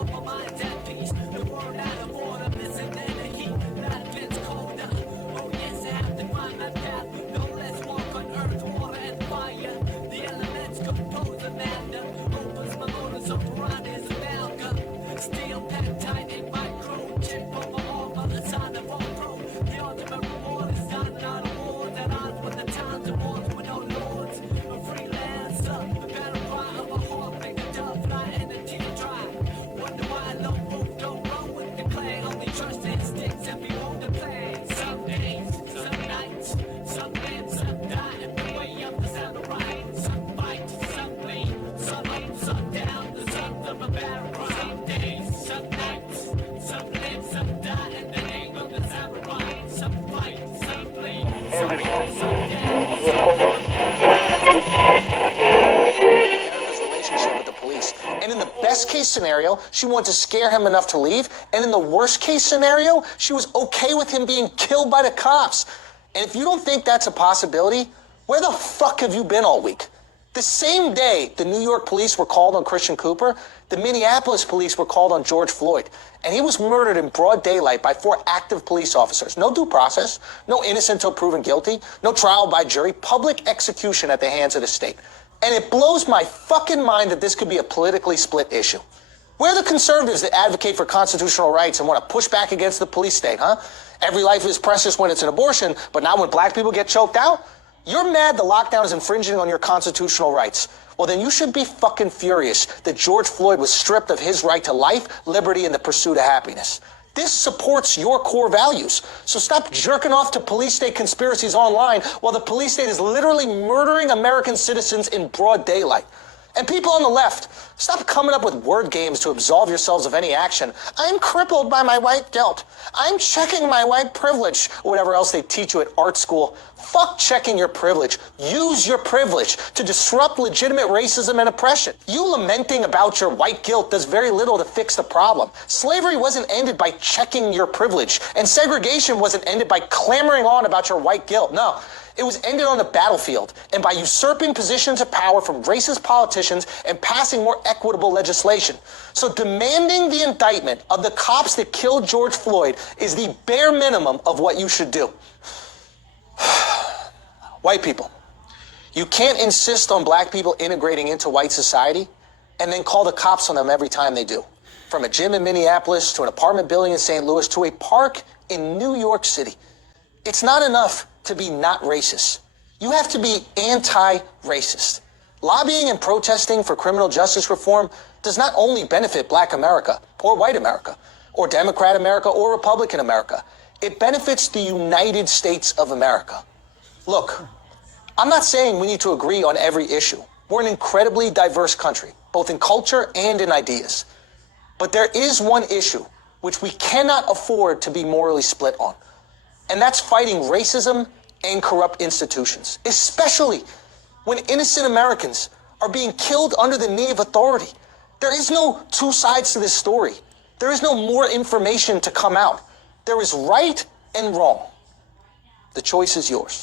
so my mind's at peace. The word out of order, missing in the heat. Life gets colder. Oh yes, I have to find my path. No less walk on earth, water and fire. The elements compose a matter. Opens my motives of piranhas and alga. Steel packed tight in my crew. Chip on my armor, a sign of all pro. The ultimate reward is dining on awards. At odds with the times and wars with no lords. A freelancer, the battle cry of a hawk. Make a dove fly and a tear dry. Wonder why a lone wolf don't roll with the clay. Only trust instincts and behold the play. Some days, some nights, some live, some die. And the way up the sound of right. Some fight, some bleed, some up, some down. The sons of a battle cry. Some days, some nights, some live, some die. And the name of the sound of right. Some fight, some bleed, some up, some down. His relationship with the police. And in the best case scenario, she wanted to scare him enough to leave. And in the worst case scenario, she was okay with him being killed by the cops. And if you don't think that's a possibility, where the fuck have you been all week? The same day the New York police were called on Christian Cooper, the Minneapolis police were called on George Floyd. And he was murdered in broad daylight by 4 active police officers. No due process, no innocent until proven guilty, no trial by jury, public execution at the hands of the state. And it blows my fucking mind that this could be a politically split issue. Where are the conservatives that advocate for constitutional rights and want to push back against the police state, huh? Every life is precious when it's an abortion, but not when black people get choked out? You're mad the lockdown is infringing on your constitutional rights. Well, then you should be fucking furious that George Floyd was stripped of his right to life, liberty, and the pursuit of happiness. This supports your core values. So stop jerking off to police state conspiracies online while the police state is literally murdering American citizens in broad daylight. And people on the left, stop coming up with word games to absolve yourselves of any action. I'm crippled by my white guilt. I'm checking my white privilege, or whatever else they teach you at art school. Fuck checking your privilege. Use your privilege to disrupt legitimate racism and oppression. You lamenting about your white guilt does very little to fix the problem. Slavery wasn't ended by checking your privilege, and segregation wasn't ended by clamoring on about your white guilt. No. It was ended on the battlefield and by usurping positions of power from racist politicians and passing more equitable legislation. So demanding the indictment of the cops that killed George Floyd is the bare minimum of what you should do. White people, you can't insist on black people integrating into white society and then call the cops on them every time they do. From a gym in Minneapolis to an apartment building in St. Louis to a park in New York City. It's not enough to be not racist. You have to be anti-racist. Lobbying and protesting for criminal justice reform does not only benefit Black America or white America or Democrat America or Republican America. It benefits the United States of America. Look, I'm not saying we need to agree on every issue. We're an incredibly diverse country, both in culture and in ideas. But there is one issue which we cannot afford to be morally split on. And that's fighting racism and corrupt institutions, especially when innocent Americans are being killed under the knee of authority. There is no two sides to this story. There is no more information to come out. There is right and wrong. The choice is yours.